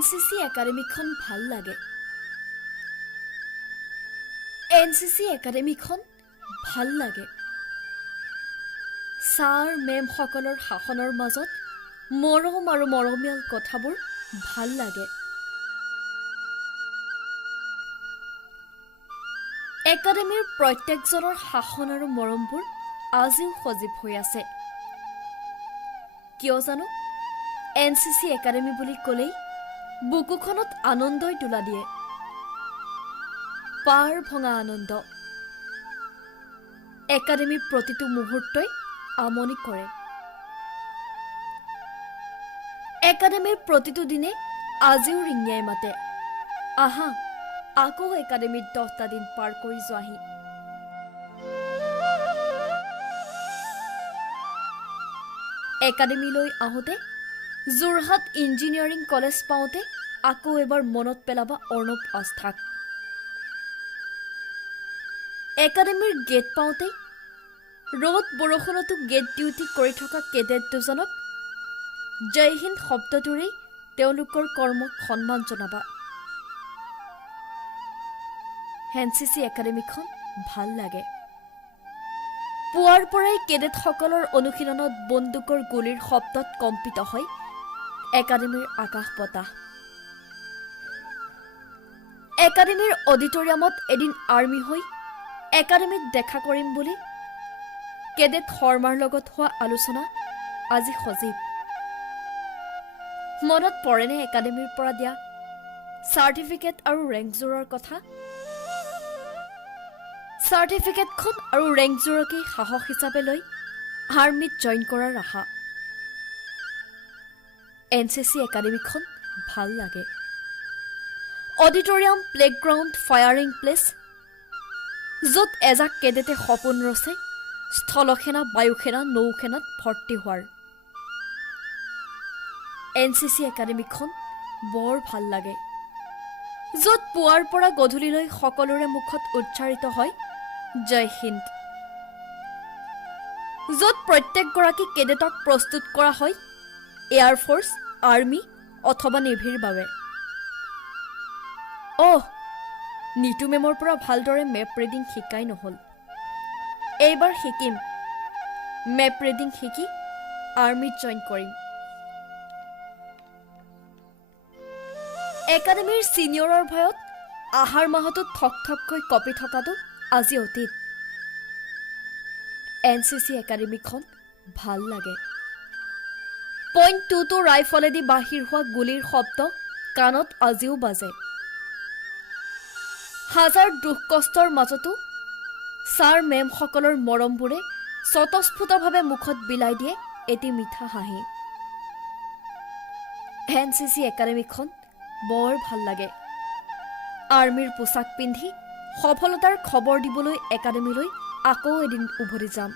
NCC একাডেমীখন ভাল লাগে। NCC একাডেমীখন ভাল লাগে। ছাৰ মেমসকলৰ শাসনৰ মাজত মৰম আৰু মৰমীয়াল কথাবোৰ ভাল লাগে। একাডেমীৰ প্ৰত্যেকজনৰ শাসন আৰু মৰমবোৰ আজিও সজীৱ হৈ আছে। কিয় জানো এনচিচি একাডেমী বুলি ক'লেই বুকুখনত আনন্দই তোলা দিয়ে। পাৰ ভঙা আনন্দ। একাডেমীৰ প্ৰতিটো মুহূৰ্তই আমনি কৰে। একাডেমীৰ প্ৰতিটো দিনে আজিও ৰিঙিয়াই মাতে, আহা আকৌ একাডেমীত 10টা দিন পাৰ কৰি যোৱাহি। একাডেমীলৈ আহোঁতে যোৰহাট ইঞ্জিনিয়াৰিং কলেজ পাওঁতে আকৌ এবাৰ মনত পেলাবা অৰ্ণৱ আস্থাক। একাডেমীৰ গেট পাওঁতেই ৰ'দ বৰষুণতো গেট ডিউটি কৰি থকা কেডেট দুজনক জয় হিন্দ শব্দটোৰেই তেওঁলোকৰ কৰ্মক সন্মান জনাবা। এনচিচি একাডেমীখন ভাল লাগে। পুৱাৰ পৰাই কেডেটসকলৰ অনুশীলনত বন্দুকৰ গুলীৰ শব্দত কম্পিত হয় একাডেমীৰ আকাশ বতাহ। একাডেমীৰ অডিটৰিয়ামত এদিন আৰ্মি হৈ একাডেমীত দেখা কৰিম বুলি কেডেট শৰ্মাৰ লগত হোৱা আলোচনা আজি সজীৱ। মনত পৰেনে একাডেমীৰ পৰা দিয়া চাৰ্টিফিকেট আৰু ৰেংকযোৰৰ কথা? চাৰ্টিফিকেটখন আৰু ৰেংকযোৰকেই সাহস হিচাপে লৈ আৰ্মিত জইন কৰাৰ আশা। এনচিচি একাডেমীখন ভাল লাগে। অডিটৰিয়াম, প্লেগ্ৰাউণ্ড, ফায়াৰিং প্লেচ, য'ত এজাক কেডেটে সপোন ৰচে স্থলসেনা, বায়ুসেনা, নৌসেনাত ভৰ্তি হোৱাৰ। এনচিচি একাডেমীখন বৰ ভাল লাগে, য'ত পুৱাৰ পৰা গধূলিলৈ সকলোৰে মুখত উচ্চাৰিত হয় জয় হিন্দ। য'ত প্ৰত্যেকগৰাকী কেডেটক প্ৰস্তুত কৰা হয় এয়াৰফ'ৰ্চ, আৰ্মি অথবা নেভিৰ বাবে। নিতু মেমৰ পৰা ভালদৰে মেপ ৰিডিং শিকাই নহ'ল। এইবাৰ শিকিম। মেপ ৰিডিং শিকি আৰ্মিত জইন কৰিম। একাডেমীৰ ছিনিয়ৰৰ ভয়ত আহাৰ মাহতো ঠক ঠককৈ কঁপি থকাটো আজি অতীত। এনচিচি একাডেমীখন ভাল লাগে। .22 ৰাইফলেদি বাহিৰ হোৱা গুলীৰ শব্দ কাণত আজিও বাজে। হাজাৰ দুখ কষ্টৰ মাজতো ছাৰ মেমসকলৰ মৰমবোৰে স্বতঃস্ফূৰ্তভাৱে মুখত বিলাই দিয়ে এটি মিঠা হাঁহি। এনচিচি একাডেমীখন বৰ ভাল লাগে। আৰ্মিৰ পোছাক পিন্ধি সফলতাৰ খবৰ দিবলৈ একাডেমীলৈ আকৌ এদিন উভতি যাম।